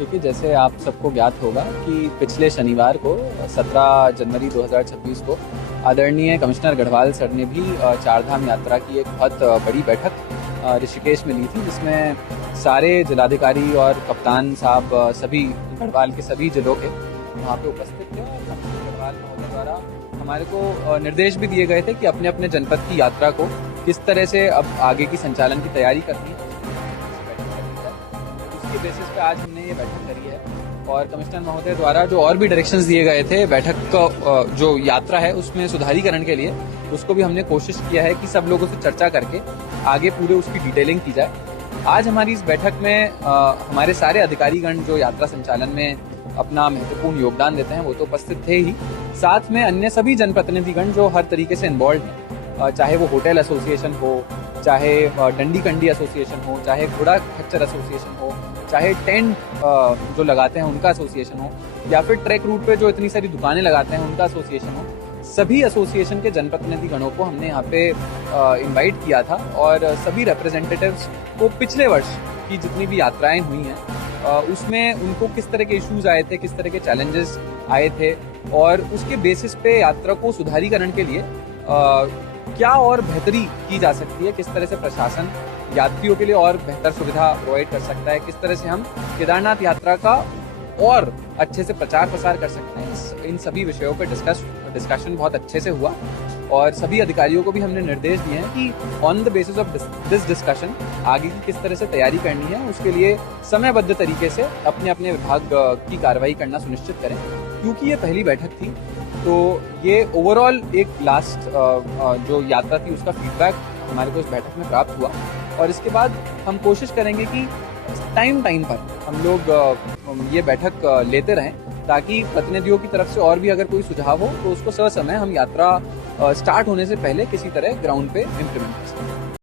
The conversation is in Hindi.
देखिए, जैसे आप सबको ज्ञात होगा कि पिछले शनिवार को 17 जनवरी 2026 को आदरणीय कमिश्नर गढ़वाल सर ने भी चारधाम यात्रा की एक बहुत बड़ी बैठक ऋषिकेश में ली थी, जिसमें सारे जिलाधिकारी और कप्तान साहब सभी गढ़वाल के सभी जिलों के वहाँ पे उपस्थित थे। और कमिश्नर गढ़वाल महोदय द्वारा हमारे को निर्देश भी दिए गए थे कि अपने अपने जनपद की यात्रा को किस तरह से अब आगे की संचालन की तैयारी करनी है, उसके बेसिस पे आज हमने ये बैठक करी है। और कमिश्नर महोदय द्वारा जो और भी डायरेक्शंस दिए गए थे बैठक का जो यात्रा है उसमें सुधारीकरण के लिए, उसको भी हमने कोशिश किया है कि सब लोगों से चर्चा करके आगे पूरे उसकी डिटेलिंग की जाए। आज हमारी इस बैठक में हमारे सारे अधिकारीगण जो यात्रा संचालन में अपना महत्वपूर्ण योगदान देते हैं वो तो उपस्थित थे ही, साथ में अन्य सभी जनप्रतिनिधिगण जो हर तरीके से इन्वॉल्व हैं, चाहे वो होटल एसोसिएशन हो, चाहे डंडी कंडी एसोसिएशन हो, चाहे घोड़ा खच्चर एसोसिएशन हो, चाहे टेंट जो लगाते हैं उनका एसोसिएशन हो, या फिर ट्रैक रूट पे जो इतनी सारी दुकानें लगाते हैं उनका एसोसिएशन हो, सभी एसोसिएशन के जनप्रतिनिधि गणों को हमने यहाँ पे इनवाइट किया था। और सभी रिप्रेजेंटेटिव्स को पिछले वर्ष की जितनी भी यात्राएं हुई हैं उसमें उनको किस तरह के इश्यूज आए थे, किस तरह के चैलेंजेस आए थे, और उसके बेसिस पे यात्रा को सुधारीकरण के लिए क्या और बेहतरी की जा सकती है, किस तरह से प्रशासन यात्रियों के लिए और बेहतर सुविधा प्रोवाइड कर सकता है, किस तरह से हम केदारनाथ यात्रा का और अच्छे से प्रचार प्रसार कर सकते हैं। इन सभी विषयों पर डिस्कशन बहुत अच्छे से हुआ और सभी अधिकारियों को भी हमने निर्देश दिए हैं कि on the basis of this discussion आगे की किस तरह से तैयारी करनी है, उसके लिए समयबद्ध तरीके से अपने अपने विभाग की कार्रवाई करना सुनिश्चित करें। क्योंकि ये पहली बैठक थी तो ये ओवरऑल एक लास्ट जो यात्रा थी उसका फीडबैक हमारे को इस बैठक में प्राप्त हुआ, और इसके बाद हम कोशिश करेंगे कि टाइम पर हम लोग ये बैठक लेते रहें, ताकि प्रतिनिधियों की तरफ से और भी अगर कोई सुझाव हो तो उसको ससमय हम यात्रा स्टार्ट होने से पहले किसी तरह ग्राउंड पे इम्प्लीमेंट कर सकें।